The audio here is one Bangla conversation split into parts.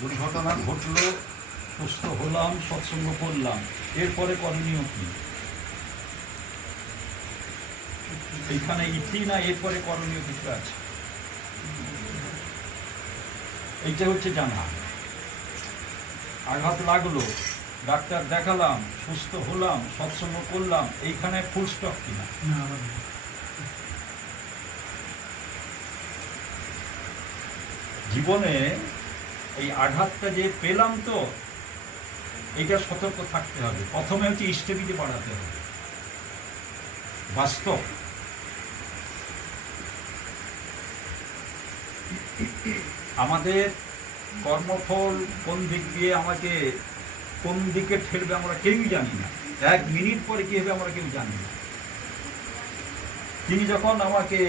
দুর্ঘটনা ঘটলো, সুস্থ হলাম, সৎসঙ্গ করলাম, এরপরে করণীয় কি? এইখানে ইতি না এরপরে করণীয় কিছু আছে? এইটা হচ্ছে জানা। আঘাত লাগলো, ডাক্তার দেখালাম, সুস্থ হলাম, সৎসঙ্গ করলাম, এইখানে ফুল স্টপ কিনা? জীবনে এই আঘাতটা যে পেলাম, তো এইটা সতর্ক থাকতে হবে। প্রথমে হচ্ছে ইষ্টবিধি বাড়াতে হবে। বাস্তব আমাদের কর্মফল কোন দিক দিয়ে আমাকে কোন দিকে ঠেলবে আমরা কেউই জানি না। 1 মিনিট পরে কি হবে আমরা কেউ জানি না। তিনি যখন আমাকে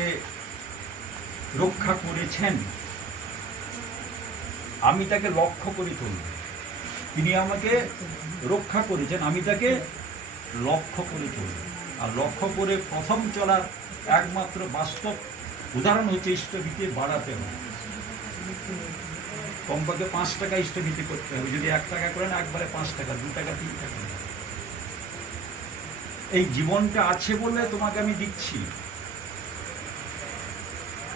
রক্ষা করেছেন, আমি তাকে লক্ষ্য করে তুলব। তিনি আমাকে রক্ষা করেছেন, আমি তাকে লক্ষ্য করে তুলব। আর লক্ষ্য করে প্রথম চলার একমাত্র বাস্তব উদাহরণ হচ্ছে ইষ্টভীতি বাড়াতে হবে। কমপক্ষে 5 টাকা ইষ্টভীতি করতে হবে। যদি 1 টাকা করেন, একবারে 5 টাকা, 2 টাকা, 3 টাকা। এই জীবনটা আছে বলে তোমাকে আমি দিচ্ছি।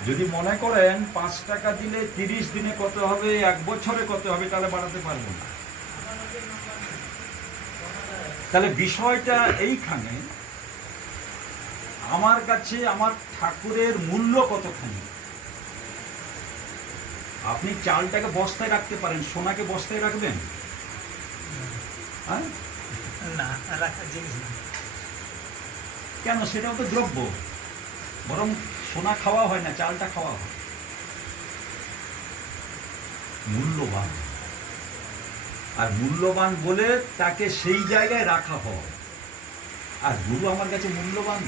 যদি মনে করেন 5 টাকা দিলে 30 দিনে কত হবে, 1 বছরে কত হবে, তাহলে বাড়াতে পারবো না। তাহলে বিষয়টা এইখানে, আমার কাছে আমার ঠাকুরের মূল্য কতখানি। আপনি চালটাকে বস্তায় রাখতে পারেন, সোনাকে বস্তায় রাখবেন? হ্যাঁ, না, রাখার জিনিস না। কেন? সেটাও তো দ্রব্য। বরং সোনা খাওয়া হয় না, চালটা খাওয়া হয়। মূল্যবান, আর মূল্যবান বলে তাকে সেই জায়গায় রাখা হয়। আর গুরু আমার কাছে মূল্যবান।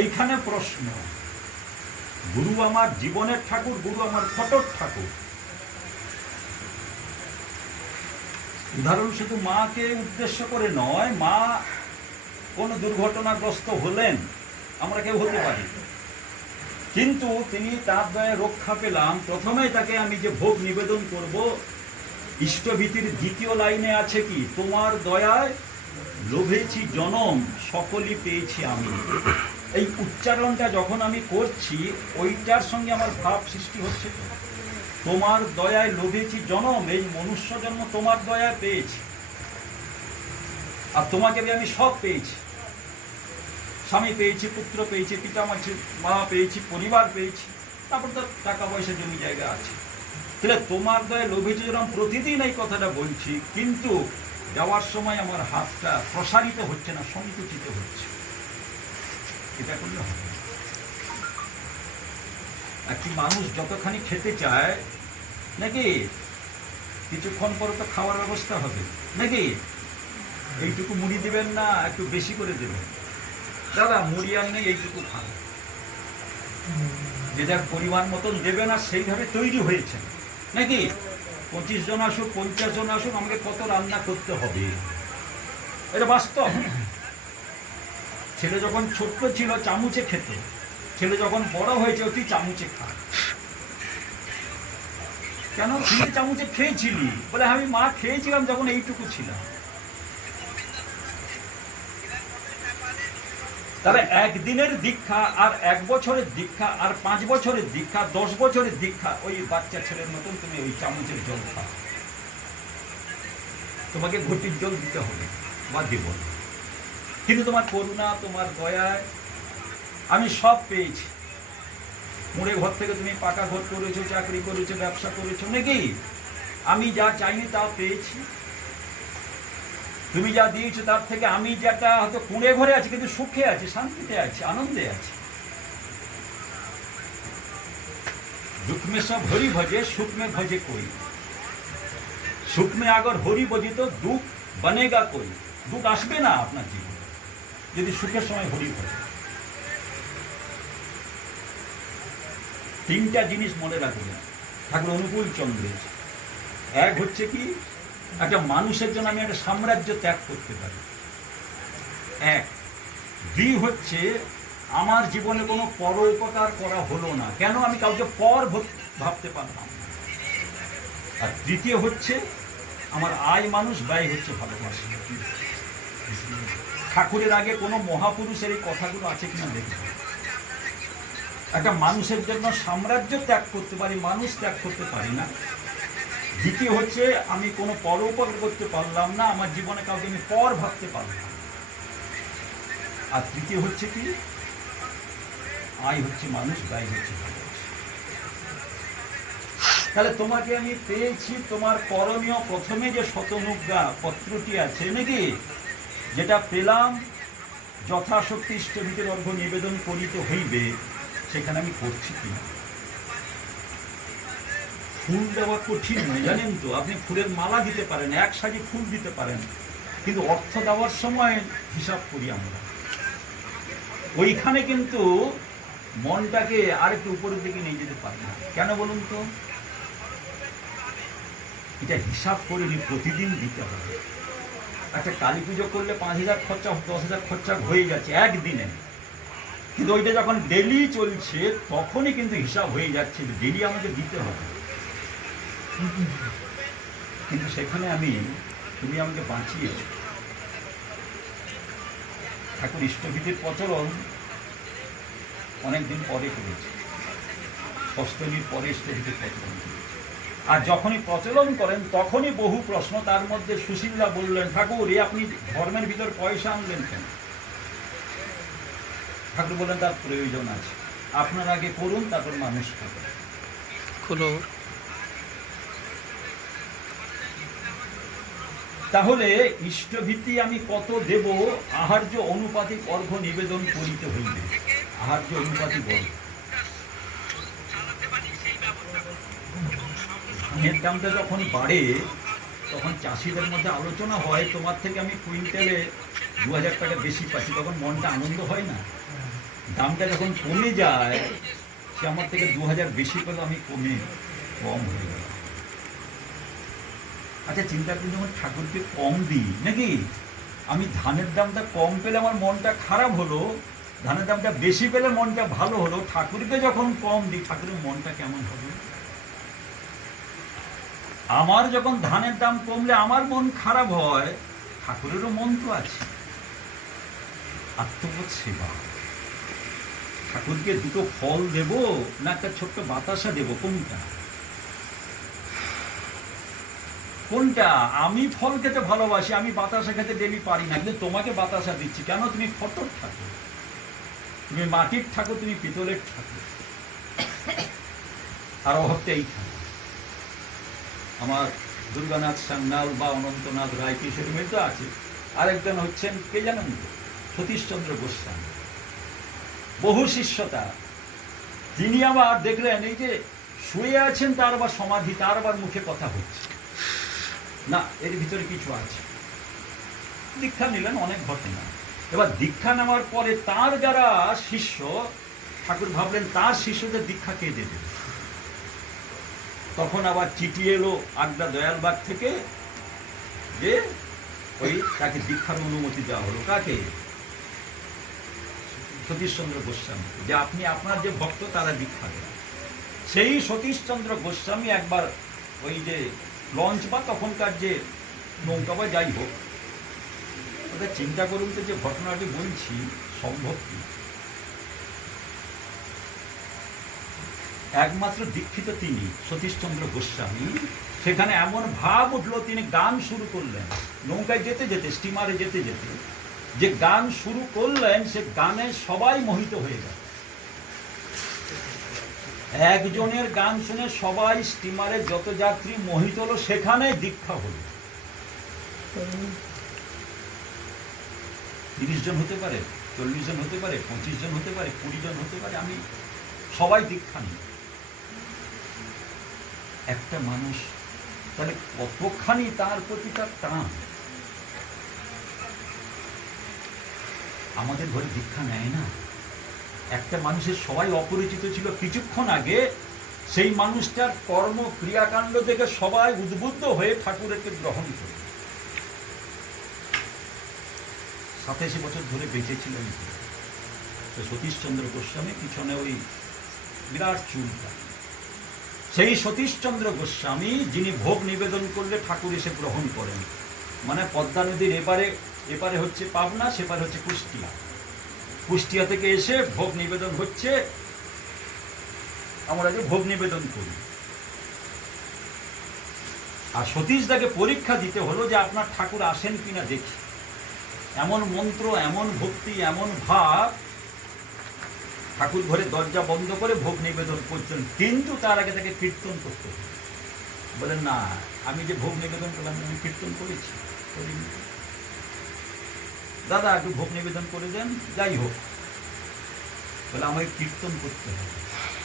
এইখানে প্রশ্ন, গুরু আমার জীবনের ঠাকুর, গুরু আমার ফটোর ঠাকুর। উদাহরণ শুধু মাকে উদ্দেশ্য করে নয়, মা কোনো দুর্ঘটনাগ্রস্ত হলেন, আমরা কেউ হতে পারি, কিন্তু তিনি তার দয়ায় রক্ষা পেলাম। প্রথমেই তাকে আমি যে ভোগ নিবেদন করব, ইষ্টভীতির 2য় লাইনে আছে কি, তোমার দয়ায় লোভেছি জনম, সকলই পেয়েছি আমি। এই উচ্চারণটা যখন আমি করছি, ওইটার সঙ্গে আমার ভাব সৃষ্টি হচ্ছে। তোমার দয়ায় লোভেছি জনম, এই মনুষ্য জন্ম তোমার দয়ায় পেয়েছি। আর তোমাকে আমি সব পেয়েছি। স্বামী পেয়েছি, পুত্র পেয়েছি, পিতা মা পেয়েছি, পরিবার পেয়েছি, তারপর তো টাকা পয়সা জমি জায়গা আছে। তাহলে তোমার দয়ায় লোভেছি যেরকম প্রতিদিন এই কথাটা বলছি, কিন্তু যাওয়ার সময় আমার হাতটা প্রসারিত হচ্ছে না, সংকুচিত হচ্ছে। এটা করলে হবে। একটি মানুষ যতখানি খেতে চায়, নাকি কিছুক্ষণ পরে তো খাওয়ার ব্যবস্থা হবে, নাকি এইটুকু মুড়ি দেবেন না, একটু বেশি করে দেবেন, দাদা মুড়ি আর নেই, এইটুকু খান। যে যার পরিমাণ মতন দেবে না, সেইভাবে তৈরি হয়েছে, নাকি 25 জন আসুক, 50 জন আসুক, আমাকে কত রান্না করতে হবে, এটা বাস্তব। ছেলে যখন ছোট্ট ছিল চামচে খেত, ছেলে যখন বড় হয়েছে তুই চামচে খা। কেন? তুই চামচে খেয়েছিলি? বলে আমি মা খেয়েছিলাম যখন এইটুকু ছিলাম। তাহলে 1 দিনের দীক্ষা আর 1 বছরের দীক্ষা আর 5 বছরের দীক্ষা, 10 বছরের দীক্ষা, ওই বাচ্চা ছেলের মতন তুমি ওই চামচের জল খাও। তোমাকে ঘটির জল দিতে হবে বা দেব, কিন্তু তোমার করুণা, তোমার দয়ায় আমি সব পেয়েছি। মুড়ে ঘর থেকে তুমি পাকা ঘর করেছো, চাকরি করেছো, ব্যবসা করেছো, নাকি আমি যা চাইনি তা পেয়েছি। তুমি যা দিয়েছো তার থেকে আমি যেটা হয়তো কুঁড়ে ঘরে আছি, কিন্তু সুখে আছি, শান্তিতে আছি, আনন্দে আছি। दुख में सब हरि भजे, सुख में भजे कोई। सुख में अगर हरि भजी तो दुख बनेगा कोई। दुख आसबे ना आपनार जीवन यदि सुखेर समय हरि भजे। 3টা জিনিস মনে রাখবেন ঠাকুর অনুকূল চন্দ্রের। এক হচ্ছে কি, একটা মানুষের জন্য আমি একটা সাম্রাজ্য ত্যাগ করতে পারি। 1। 2 হচ্ছে আমার জীবনে কোনো পর উপকার করা হলো না। কেন? আমি কাউকে পর ভাবতে পারলাম না। আর তৃতীয় হচ্ছে আমার আয় মানুষ, ব্যয় হচ্ছে ভালোবাসা। ঠাকুরের আগে কোনো মহাপুরুষের এই কথাগুলো আছে কিনা দেখবে। একটা মানুষের জন্য সাম্রাজ্য ত্যাগ করতে পারি, মানুষ ত্যাগ করতে পারি না। দ্বিতীয় হচ্ছে আমি কোনো পরোপকার করতে পারলাম না, আমার জীবনে কাউকে আমি পর ভাবতে পারলাম। আর তৃতীয় হচ্ছে কি, আয় হচ্ছে মানুষ, ব্যয় হচ্ছে ভালোবাসা। তাহলে তোমাকে আমি পেয়েছি, তোমার করণীয় প্রথমে যে শতনুজ্ঞা পত্রটি আছে নাকি, যেটা পেলাম, যথাশক্তি ইষ্টভীতের অর্ঘ্য নিবেদন করিতে হইবে, সেখানে আমি করছি কিনা। ফুল দেওয়া কঠিন নয়, জানেন তো। আপনি ফুলের মালা দিতে পারেন, এক সাজি ফুল দিতে পারেন, কিন্তু অর্থ দেওয়ার সময় হিসাব করি আমরা। ওইখানে কিন্তু মনটাকে আরেকটু উপরের দিকে নিয়ে যেতে পারি না। কেন বলুন তো? এটা হিসাব করে প্রতিদিন দিতে হবে। একটা কালী পুজো করলে 5,000 খরচা, 10,000 খরচা হয়ে যাচ্ছে একদিনে, কিন্তু ওইটা যখন ডেলি চলছে তখনই কিন্তু হিসাব হয়ে যাচ্ছে যে ডেলি আমাকে দিতে হবে। কিন্তু সেখানে তুমি আমাকে বাঁচিয়েছ। ঠাকুর ইষ্টভীতির প্রচলন অনেকদিন পরে করেছে, ষষ্ঠীর পরে ইষ্টভীতির প্রচলন করেছে। আর যখনই প্রচলন করেন তখনই বহু প্রশ্ন। তার মধ্যে সুশীলদা বললেন, ঠাকুর আপনি ধর্মের ভিতর পয়সা আনলেন কেন? ঠাকুর বললেন তার প্রয়োজন আছে, আপনার আগে করুন, তারপর মানুষ করুন। তাহলে ইষ্টভীতি আমি কত দেব? আহার্য অনুপাতিক অর্ঘ্য নিবেদন করিতে হইবে। আহার্য অনুপাতিক অর্ঘ্য। ধানের দামটা যখন বাড়ে তখন চাষিদের মধ্যে আলোচনা হয়, তোমার থেকে আমি কুইন্টালে 2,000 টাকা বেশি পাচ্ছি, তখন মনটা আনন্দ হয় না? দামটা যখন কমে যায়, সে আমার থেকে 2,000 বেশি পেলে আমি কম হয়ে গেল। আচ্ছা চিন্তা করি, যখন ঠাকুরকে কম দিই নাকি, আমি ধানের দামটা কম পেলে আমার মনটা খারাপ হলো, ধানের দামটা বেশি পেলে মনটা ভালো হলো। ঠাকুরকে যখন কম দিই, ঠাকুরের মনটা কেমন হবে? আমার যখন ধানের দাম কমলে আমার মন খারাপ হয়, ঠাকুরেরও মন তো আছে। আত্মবোধ সেবা। ঠাকুরকে দুটো ফল দেব না একটা ছোট্ট বাতাসা দেব, কোনটা? আমি ফল খেতে ভালোবাসি, আমি বাতাসা খেতে ডেলি পারি না, কিন্তু তোমাকে বাতাসা দিচ্ছি কেন? তুমি ফটোর ঠাকুর, তুমি মাটির ঠাকুর, তুমি পিতলের ঠাকুর। আর অভাবটা এইখানে। আমার দুর্গানাথ সান্যাল বা অনন্তনাথ রায় কিশোরী তো আছে, আরেকজন হচ্ছেন কে জানেন তো? সতীশচন্দ্র গোস্বামী, বহু শিষ্যতা। তিনি আবার দেখলেন এই যে শুয়ে আছেন, তার আবার সমাধি, তার আবার মুখে কথা হচ্ছে না, এর ভিতরে কিছু আছে। দীক্ষা নিলেন, অনেক ঘটনা। এবার দীক্ষা নেওয়ার পরে তার যারা শিষ্য, ঠাকুর ভাবলেন তার শিষ্যদের দীক্ষা কে দেবে। তখন আবার চিঠি এলো আগ্রা দয়ালবাগ থেকে, যে ওই তাকে দীক্ষার অনুমতি দেওয়া হলো। কাকে? সতীশচন্দ্র গোস্বামী, যে আপনি আপনার যে ভক্ত তারা দীক্ষা দেন। সেই সতীশচন্দ্র গোস্বামী একবার ওই যে লঞ্চ বা তখনকার যে নৌকা বা যাই হোক, ওটা চিন্তা করুন তো, যে ঘটনাটি বলছি সম্ভব কি? একমাত্র দীক্ষিত তিনি সতীশচন্দ্র গোস্বামী। সেখানে এমন ভাব উঠলো, তিনি গান শুরু করলেন নৌকায় যেতে যেতে, স্টিমারে যেতে যেতে। যে গান শুরু করলেন, সে গানে সবাই মোহিত হয়ে গেল। একজনের গান শুনে সবাই, স্টিমারে যত যাত্রী মোহিত হলো, সেখানে দীক্ষা হলো। 30 জন হতে পারে, 40 জন হতে পারে, 25 জন হতে পারে, 20 জন হতে পারে, আমি সবাই দীক্ষা নিই। একটা মানুষ, তাহলে কতখানি তার প্রতি তার টান। আমাদের ঘরে দীক্ষা নেয় না। একটা মানুষের সবাই অপরিচিত ছিল কিছুক্ষণ আগে, সেই মানুষটার কর্ম ক্রিয়াকাণ্ড থেকে সবাই উদ্বুদ্ধ হয়ে ঠাকুরকে গ্রহণ করে 87 বছর ধরে বেঁচেছিলেন সতীশচন্দ্র গোস্বামী। পিছনে ওই বিরাট চুলটা, সেই সতীশচন্দ্র গোস্বামী যিনি ভোগ নিবেদন করলে ঠাকুর এসে গ্রহণ করেন, মানে পদ্মা নদীর এপারে হচ্ছে পাবনা, সেপারে হচ্ছে কুষ্টিয়া। কুষ্টিয়া থেকে এসে ভোগ নিবেদন হচ্ছে, আমরা যে ভোগ নিবেদন করি। আর সতীশদাকে পরীক্ষা দিতে হলো যে আপনার ঠাকুর আসেন কিনা দেখি। এমন মন্ত্র, এমন ভক্তি, এমন ভাব, ঠাকুর ঘরে দরজা বন্ধ করে ভোগ নিবেদন করছেন, কিন্তু তার আগে তাকে কীর্তন করতে হবে। বলেন না, আমি যে ভোগ নিবেদন করলাম আমি কীর্তন করেছি, করিনি। দাদা একটু ভোগ নিবেদন করে দেন, যাই হোক, বলে আমাকে কীর্তন করতে হবে,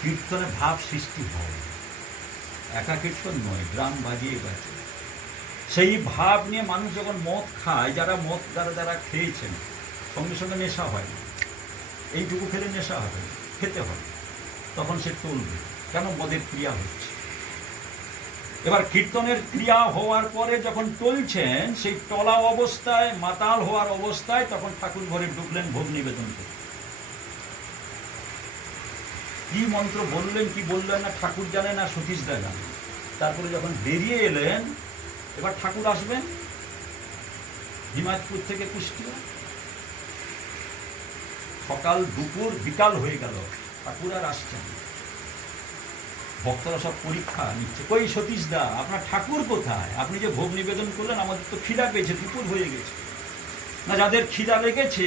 কীর্তনে ভাব সৃষ্টি হয়, একা কীর্তন নয়, গ্রাম বাজিয়ে বাজিয়ে। সেই ভাব নিয়ে মানুষ যখন মদ খায়, যারা মদ যারা খেয়েছেন, সঙ্গে সঙ্গে নেশা হয় না, এইটুকু খেলে নেশা হবে, খেতে হবে, তখন সে টলবে, কেন মদের ক্রিয়া হচ্ছে। এবার কীর্তনের ক্রিয়া হওয়ার পরে যখন টলছেন, সেই টলা অবস্থায়, মাতাল হওয়ার অবস্থায়, তখন ঠাকুর ঘরে ঢুকলেন ভোগ নিবেদন করতে। কি মন্ত্র বললেন কি বললেন না ঠাকুর জানে না, সতীশদা জানে। তারপরে যখন বেরিয়ে এলেন, এবার ঠাকুর আসবেন হিমায়তপুর থেকে কুষ্টিয়া, সকাল দুপুর বিকাল হয়ে গেল, ঠাকুর আর আসছেন। ভক্তরা সব পরীক্ষা নিচ্ছে, কই সতীশদা আপনার ঠাকুর কোথায়, আপনি যে ভোগ নিবেদন করলেন, আমাদের তো খিদা পেয়েছে, দুপুর হয়ে গেছে। না, যাদের খিদা লেগেছে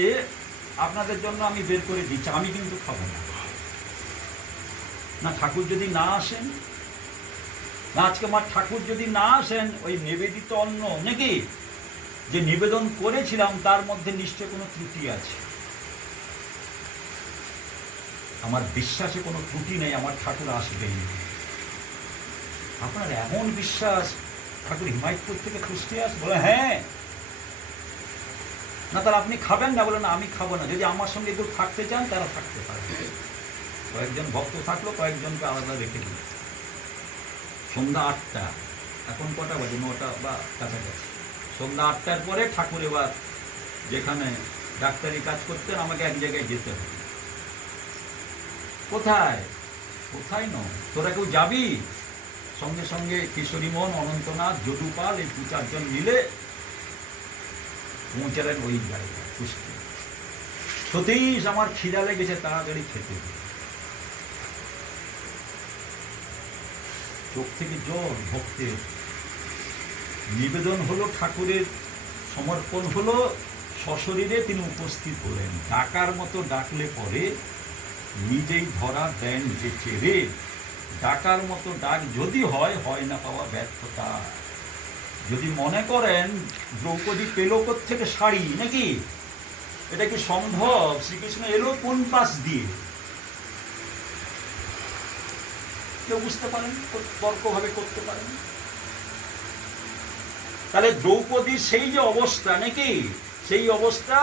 আপনাদের জন্য আমি বের করে দিচ্ছি, আমি কিন্তু খাবো না। না, ঠাকুর যদি না আসেন, না আজকে আমার ঠাকুর যদি না আসেন, ওই নিবেদিত অন্ন নাকি যে নিবেদন করেছিলাম তার মধ্যে নিশ্চয় কোনো ত্রুটি আছে। আমার বিশ্বাসে কোনো ত্রুটি নেই, আমার ঠাকুর আসবেই। আপনার এমন বিশ্বাস ঠাকুর হিমায়তপুর থেকে কুষ্টিয়া আসবে? বলে হ্যাঁ। না, তাহলে আপনি খাবেন না? বলে না, আমি খাবো না, যদি আমার সঙ্গে কেউ থাকতে চান তারা থাকতে পারে। কয়েকজন ভক্ত থাকলো, কয়েকজনকে আলাদা রেখে দিল। সন্ধ্যা 8টা, এখন কটা বাজে, 9টা বা কাছাকাছি। সন্ধ্যা 8টার পরে ঠাকুর এবার যেখানে ডাক্তারি কাজ করতেন, আমাকে এক জায়গায় যেতে হবে। কোথায়? কোথায় নয়, তোরা কেউ যাবি? সঙ্গে সঙ্গে কিশোরীমোহন, অনন্তনাথ, যদুপাল, এই 2-4 জন মিলে পৌঁছালেন ওই জায়গায় কুষ্টিয়া। সতীশ আমার খিদা লেগেছে, তাড়াতাড়ি খেতে হবে। চোখ থেকে জল, ভক্তের নিবেদন হলো, ঠাকুরের সমর্পণ হলো, সশরীরে তিনি উপস্থিত হলেন। ডাকার মতো ডাকলে পরে নিজেই ধরা দেন যে চেরে। ডাকার মতো ডাক যদি হয়, হয় না পাওয়া ব্যর্থতা। যদি মনে করেন দ্রৌপদী পেল থেকে শাড়ি নাকি, এটা কি সম্ভব? শ্রীকৃষ্ণ এলো কোন পাশ দিয়ে? কেউ বুঝতে পারেন, তর্কভাবে করতে পারেন। তাহলে দ্রৌপদীর সেই যে অবস্থা নাকি, সেই অবস্থা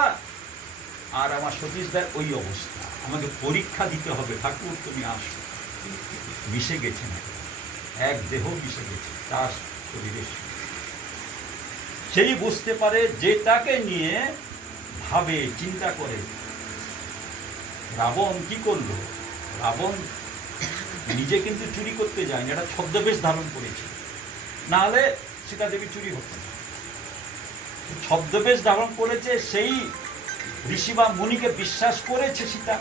আর আমার সতীশদার ওই অবস্থা। আমাকে পরীক্ষা দিতে হবে, ঠাকুর তুমি আসো। মিশে গেছে না, এক দেহ মিশে গেছে তার শরীরের সঙ্গে। সেই বুঝতে পারে, যেটাকে নিয়ে ভাবে, চিন্তা করে। রাবণ কি করলো? রাবণ নিজে কিন্তু চুরি করতে যায়নি, এটা ছদ্মবেশ ধারণ করেছে, না হলে সীতা দেবী চুরি হতো না। ছদ্মবেশ ধারণ করেছে, সেই ঋষি বা মুনিকে বিশ্বাস করেছে সীতা,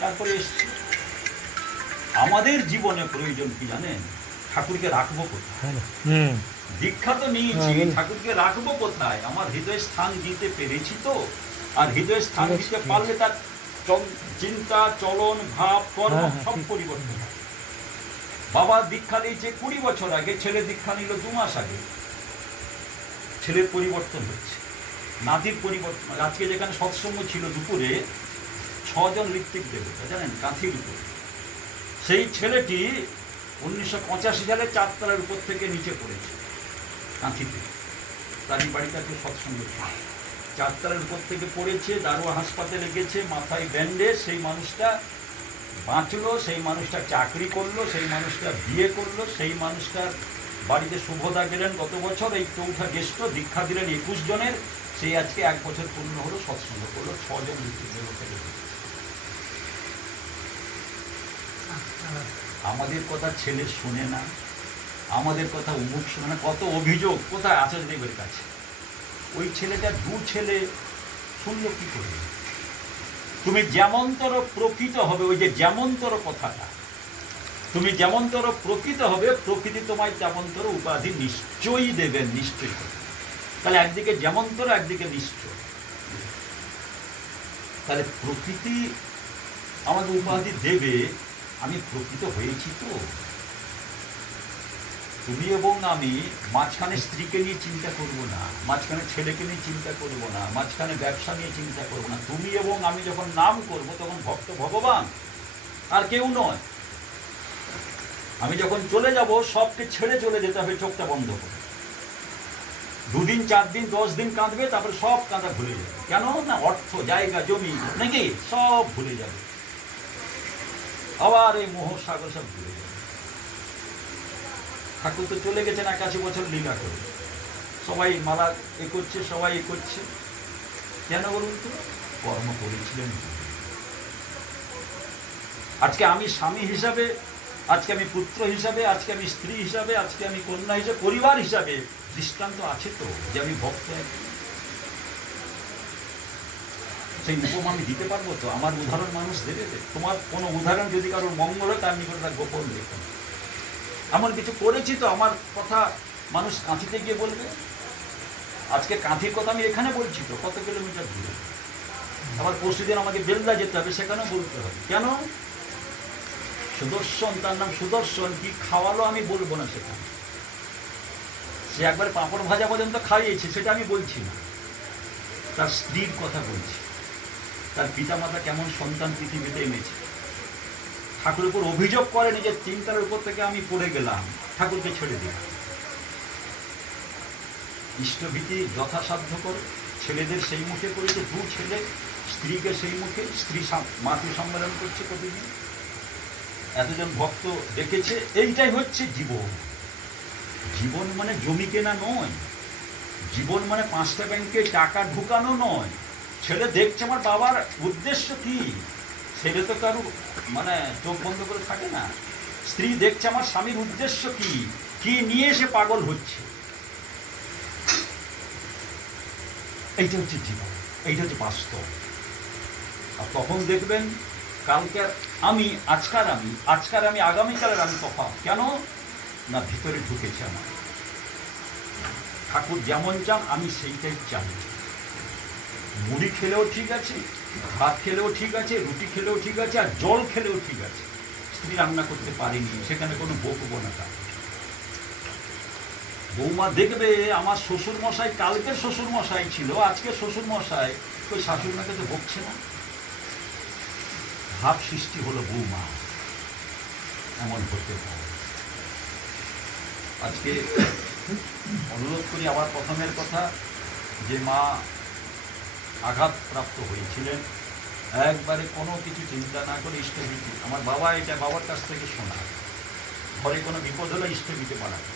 তারপরে এসছে। আমাদের জীবনে প্রয়োজন কি জানেন? ঠাকুরকে রাখবো কোথায়? দীক্ষা তো নিয়েছি, ঠাকুরকে রাখবো কোথায়? আমার হৃদয় স্থান দিতে পেরেছি তো? আর হৃদয় স্থান দিতে পারলে তার চিন্তা, চলন, ভাব, কর্ম সব পরিবর্তন হয়। বাবা দীক্ষা দিয়েছে 20 বছর আগে, ছেলে দীক্ষা নিল 2 মাস আগে। ছেলের পরিবর্তন হচ্ছে, নাতির পরিবর্তন। আজকে যেখানে সৎসঙ্গ ছিল দুপুরে, 6 জন ঋত্বিক দেবতা জানেন, কাঁথির উপর। সেই ছেলেটি 1985 সালে 4 তলার উপর থেকে নিচে পড়েছে কাঁথিতে। তারই বাড়িতে একটা সৎসঙ্গ ছিল। 4 তলার উপর থেকে পড়েছে, দারোয়া হাসপাতালে গেছে, মাথায় ব্যান্ডেজ। সেই মানুষটা বাঁচলো, সেই মানুষটা চাকরি করলো, সেই মানুষটা বিয়ে করলো, সেই মানুষটার বাড়িতে শুভদা গেলেন গত বছর, এই 4ঠা জ্যেষ্ঠ দীক্ষা দিলেন 21 জনের। সেই আজকে 1 বছর পূর্ণ হলো, সৎসঙ্গ করলো, 6 জন ঋত্বিক দেবতা। আমাদের কথা ছেলে শোনে না, আমাদের কথা উমুক শোনে না, কত অভিযোগ কোথায় আচার্যদেবের কাছে। ওই ছেলেটা দু ছেলে শুনলো কি করে? তুমি যেমনতর প্রকৃত হবে, ওই যে যেমনতর কথাটা, তুমি যেমনতর প্রকৃত হবে প্রকৃতি তোমায় তেমনতর উপাধি নিশ্চয়ই দেবেন, নিশ্চয়ই দেবেন। তাহলে একদিকে যেমনতর, একদিকে নিশ্চয়। তাহলে প্রকৃতি আমাকে উপাধি দেবে, আমি প্রকৃত হয়েছি তো। তুমি এবং আমি মাঝখানে স্ত্রীকে নিয়ে চিন্তা করব না, মাঝখানে ছেলেকে নিয়ে চিন্তা করব না, মাঝখানে ব্যবসা নিয়ে চিন্তা করব না। তুমি এবং আমি যখন নাম করব তখন ভক্ত ভগবান, আর কেউ নয়। আমি যখন চলে যাব সবকে ছেড়ে চলে যেতে হবে, চোখটা বন্ধ করে। 2 দিন 4 দিন 10 দিন কাঁদবে, তারপরে সব কাঁদা ভুলে যাবে। কেন না? অর্থ, জায়গা, জমি নাকি সব ভুলে যাবে, আবার এই মোহ সাগর সব ভুলে যাবে। ঠাকুর তো চলে গেছেন 81 বছর লীলা করে, সবাই মালা এ করছে, সবাই এ করছে। কেন বলুন তো? কর্ম করেছিলেন। আজকে আমি স্বামী হিসাবে, আজকে আমি পুত্র হিসাবে, আজকে আমি স্ত্রী হিসাবে, আজকে আমি কন্যা হিসাবে, পরিবার হিসাবে দৃষ্টান্ত আছে তো যে আমি ভক্ত। সেই উপমা আমি দিতে পারবো তো? আমার উদাহরণ মানুষ দেবে? তোমার কোনো উদাহরণ যদি কারোর মঙ্গল হয় তার নিকট তার গোপন দেখুন। এমন কিছু করেছি তো আমার কথা মানুষ কাঁথিতে গিয়ে বলবে। আজকে কাঁথির কথা আমি এখানে বলছি তো, কত কিলোমিটার দূরে। আবার পরশুদিন আমাকে বেলদা যেতে হবে, সেখানেও বলতে হবে। কেন? সুদর্শন, তার নাম সুদর্শন, কি খাওয়ালো আমি বলবো না সেখানে। সে একবার পাঁপড় ভাজা পর্যন্ত খাইয়েছে, সেটা আমি বলছি না। তার স্ত্রীর কথা বলছি, তার পিতামাতা কেমন সন্তান পৃথিবীতে এনেছে। ঠাকুরের উপর অভিযোগ করে নিজের চিন্তার উপর থেকে আমি পড়ে গেলাম, ঠাকুরকে ছেড়ে দিলাম। ইষ্টভীতি যথাসাধ্য করে ছেলেদের সেই মুখে করেছে, 2 ছেলে স্ত্রীকে সেই মুখে, স্ত্রী মাতৃ সম্মেলন করছে প্রতিদিন, এতজন ভক্ত দেখেছে। এইটাই হচ্ছে জীবন। জীবন মানে জমি কেনা নয়, জীবন মানে 5টা ব্যাংকে টাকা ঢুকানো নয়। ছেলে দেখছে আমার বাবার উদ্দেশ্য কি, ছেলে তো কারো মানে চোখ বন্ধ করে থাকে না। স্ত্রী দেখছে আমার স্বামীর উদ্দেশ্য কি, কি নিয়ে সে পাগল হচ্ছে। এইটা হচ্ছে জীবন, এইটা হচ্ছে বাস্তব। আর তখন দেখবেন কালকে আমি, আজকার আমি আগামীকালের আমি তফাৎ। কেন না? ভিতরে ঢুকেছে আমার। ঠাকুর যেমন চান আমি সেইটাই চাই। মুড়ি খেলেও ঠিক আছে, ভাত খেলেও ঠিক আছে, রুটি খেলেও ঠিক আছে, আর জল খেলেও ঠিক আছে। স্ত্রী রান্না করতে পারেনি, সেখানে কোনো বকবো না। বৌমা দেখবে আমার শ্বশুর মশাই, কালকের শ্বশুর মশাই ছিল, আজকে শ্বশুর মশাই, ওই শাশুড়ি মাকে তো বকছে না। ভাব সৃষ্টি হলো বৌমা, এমন হতে পারে। আজকে অনুরোধ করি, আবার প্রথমের কথা, যে মা আঘাতপ্রাপ্ত হয়েছিলেন, একবারে কোনো কিছু চিন্তা না করে ইষ্টভীতি। আমার বাবা এটা বাবার কাছ থেকে শোনা, ঘরে কোনো বিপদ হলে ইষ্টভীতি পাড়ানো।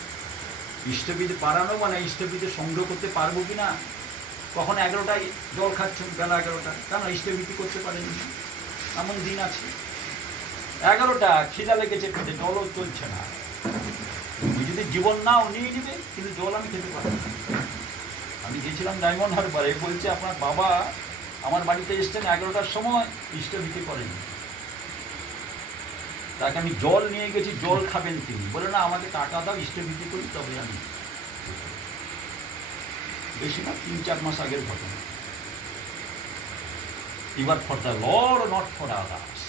ইষ্টভীতি পাড়ানো মানে ইষ্টভীতি সংগ্রহ করতে পারবো কি না। কখন 11টায় জল খাচ্ছেন, বেলা 11টা, কেন? ইষ্টভীতি করতে পারেনি, এমন দিন আছে। 11টা খিদা লেগেছে, খেতে জলও চলছে না। তুমি যদি জীবন নাও নিয়ে নিবে, কিন্তু জল আমি খেতে পারবো না। আমি গেছিলাম ডায়মন্ড হারবারে, বলছে আপনার বাবা আমার বাড়িতে এসছেন 11টার সময়, ইষ্টভীতি করেনি। তাকে আমি জল নিয়ে গেছি, জল খাবেন তিনি, বলে না আমাকে টাকা দাও, ইষ্টভীতি করি তবে আমি। বেশি না, 3-4 মাস আগের ঘটনা। এবার for the lord, not for others.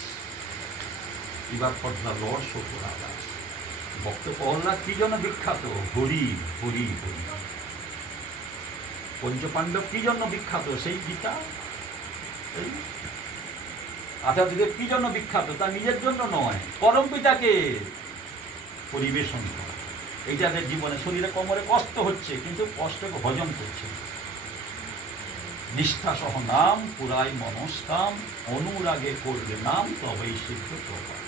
এবার for the lord, show for others. ভক্ত প্রহ্লাদ কি জন্য বিখ্যাত? হরি হরি হরি। পঞ্চপাণ্ডব কি জন্য বিখ্যাত? সেই গীতা। আচার্যদেব কি জন্য বিখ্যাত? তার নিজের জন্য নয়, পরম পিতাকে পরিবেশন করা। এইটাদের জীবনে শরীরে কোমরে কষ্ট হচ্ছে, কিন্তু কষ্টকে হজম করছে। নিষ্ঠা সহ নাম পুরাই মনস্কাম, অনুরাগে করবে নাম তবেই সিদ্ধ প্রকাশ।